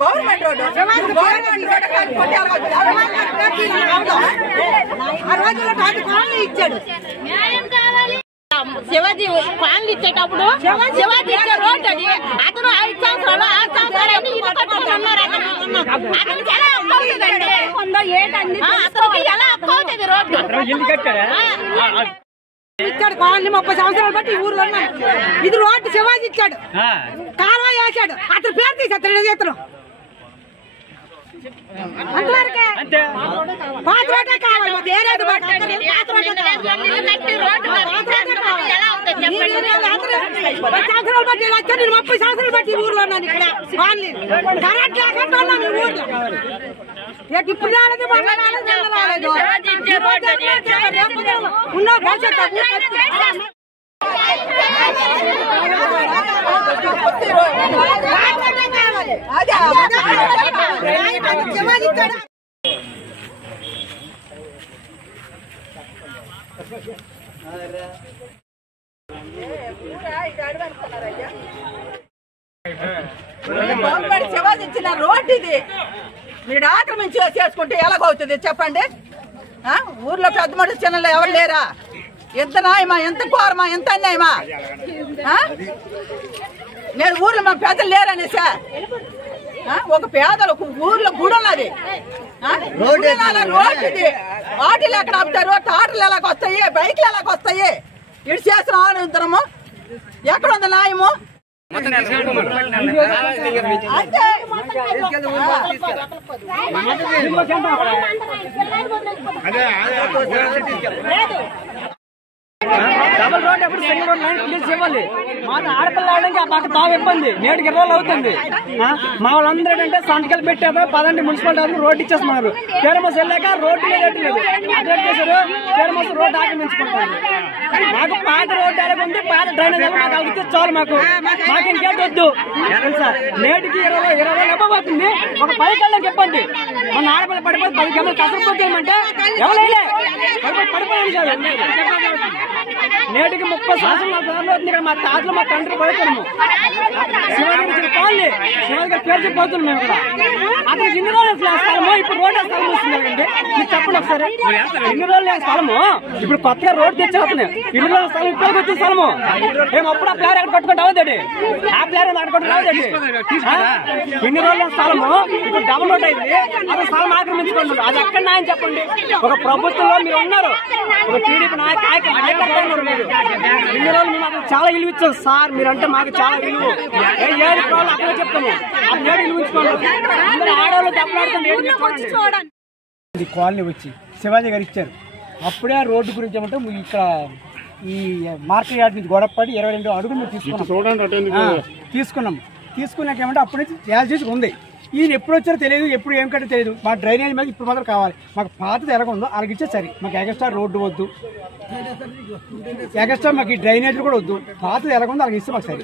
Government road ఇచ్చాడు Shivaji colony ఇచ్చేటప్పుడు శివాజీ ఇచ్చే రోడ్డు అది అతను 5 సంవత్సరాలు 6 సంవత్సరాలు అతనికి ఎలా అవుతుంది రోడ్డు ఇచ్చాడు కాలనీ 30 సంవత్సరాలు బట్టి ఈ ఊర్లో ఉన్నాం. ఇది రోడ్డు శివాజీ ఇచ్చాడు, కాలువ వేసాడు, అతను పేరు తీసేస్తాడు చేతులు అంతవరకే. పాత రోడ్డే కావాలి, ఏరేది పాత రోడ్డు 10 సంవత్సరాలు బట్టి వచ్చా. నేను 30 సంవత్సరాలు బట్టి ఈ ఊర్లో ఉన్నాను. ఇక్కడ కాలనీ కరెంట్ లేకుండా ఉన్నాను ఈ ఊర్లో. ఇప్పుడు రాలేదు, మొన్న రాలేదు, నిన్న రాలేదు. ఉన్న భవిష్యత్తు గవర్నమెంట్ శివాజీ ఇచ్చిన రోడ్డు ఇది మీరు ఆక్రమించి చేసుకుంటే ఎలాగవుతుంది చెప్పండి? ఊర్లో పెద్ద మనుషులు చిన్నలు ఎవరు లేరా? ఎంత న్యాయమా, ఎంత ఘోరమా, ఎంత అన్యాయమా? నేను ఊర్లో మా పెద్దలు లేరనేసా. ఒక పేదలు ఒక ఊర్లో గుడి ఉన్నది, రోడ్డు ఇది. ఆటోలు ఎక్కడ ఆపుతారు? టాటర్లు ఎలాగ వస్తాయి? బైక్లు ఎలాగ వస్తాయి? ఇటు చేసిన ఆనందరము ఎక్కడ ఉంది న్యాయము? డబుల్ రోడ్ ఎప్పుడు సింగిల్ రోడ్ లైన్ క్లియర్ చేయాలి. మాకు ఆడపిల్ల ఆడడానికి మాకు తావు ఇబ్బంది. నేటికి 20 రోజులు అవుతుంది. మా వాళ్ళందరూ ఏంటంటే సంతకాలు పెట్టారు, పదండి మున్సిపాలిటీ రోడ్డు ఇచ్చేస్తున్నారు. పేరమోస వెళ్ళాక రోడ్డు లేదు, అప్డేట్ చేశారు. పేరమోస రోడ్డు ఆక్రమించుకుంటారు. మాకు పాత రోడ్డు ఎలాగుంది, పాత డ్రైనేజ్ మాకు అడిగితే చాలు. మాకు ఇంకేంటి వద్దు తెలుసా? నేటికి 20 రోజులు ఇవ్వబోతుంది. ఒక 10 కళ్ళకి ఇబ్బంది. మన ఆడపిల్ల పడిపోయి 10 గంటలు కసరిపోతామంటే ఎవరైనా పడిపోయింది కాదు. నేటికి 30 సంవత్సరాలు అవుతుంది. ఇక్కడ మా తాతలు మా తండ్రి పడుతున్నాము. శివాజీ గారి కాలనీ, శివాజీ గారి పేరు చెప్పబోతున్నాం మేము ఇక్కడ. అతనికి ఇన్ని రోజులు స్థలము, ఇప్పుడు రోడ్డు స్థలం వస్తుంది కదండి. మీరు చెప్పండి ఒకసారి, ఇన్ని రోజులు స్థలము ఇప్పుడు కొత్తగా రోడ్డు తెచ్చేస్తున్నాయి. ఇన్ని రోజుల స్థలం ఇప్పుడు వచ్చిన స్థలము మేము అప్పుడు ఆ ప్లేర్ ఎక్కడ కట్టుకుంటూ అవుతుంది, ఆ ప్లేర్ కట్టుకుంటూ అవుతుంది. ఇన్ని రోజుల స్థలము ఇప్పుడు డబుల్ రోడ్ అయింది. అది స్థలం ఆక్రమించుకుంటున్నారు. అది ఎక్కడ న్యాయం చెప్పండి? ఒక ప్రభుత్వంలో మీరు ఉన్నారు, ఒక టీడీపీ నాయకత్వం ఉన్నారు. మీరు ఇన్ని రోజులు మేము అక్కడ చాలా విలువ ఇచ్చాం సార్. మీరంటే మాకు చాలా విలువ. ఏడు ప్రాబ్లం అక్కడ చెప్తాము, అది నేడు విలువించుకోండి. అందరూ ఆడవాళ్ళు దెబ్బలాడుతుంది. కాలనీ వచ్చి శివాజీ గారు ఇచ్చారు. అప్పుడే ఆ రోడ్డు గురించి ఏమంటే ఇక్కడ ఈ మార్కెట్ యార్డ్ నుంచి గొడవపడి 22 అడుగులు మేము తీసుకున్నాము. తీసుకున్నాక ఏమంటే అప్పుడు నుంచి యాజ్ చేసి ఉంది. ఈయన ఎప్పుడు వచ్చారో తెలియదు, ఎప్పుడు ఏం కంటే తెలియదు. మా డ్రైనేజ్ మీద ఇప్పుడు మాత్రం కావాలి. మాకు పాతది ఎలాగ ఉందో అలాగ ఇచ్చే సరే. మాకు ఎగస్ట్రా రోడ్డు వద్దు, ఎగస్ట్రా మాకు ఈ డ్రైనేజ్ కూడా వద్దు. పాతది ఎలాగ ఉందో అలాగ ఇస్తే మాకు సరే.